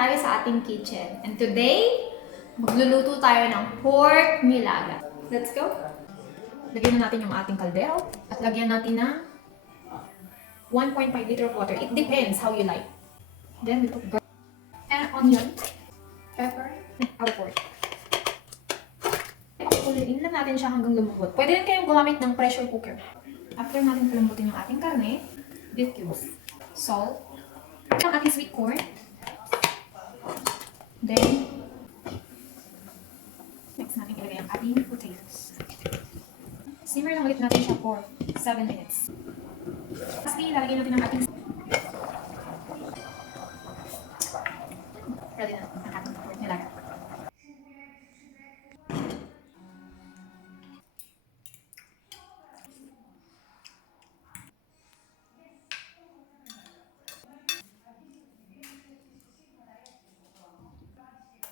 tayo sa ating kitchen. And today, magluluto tayo ng pork nilaga. Let's go! Lagyan na natin yung ating kaldero at lagyan natin ng 1.5 liter of water. It depends how you like. Then we put garlic and onion, pepper, and our pork. Pakuluin lang natin siya hanggang lumambot. Pwede rin kayong gumamit ng pressure cooker. After natin palambutin yung ating karne, beef cubes, salt, ang ating sweet corn, then next natin ilagay ang ating potatoes. Simmer lang ulit natin siya for 7 minutes. Lastly, ilalagay natin ang ating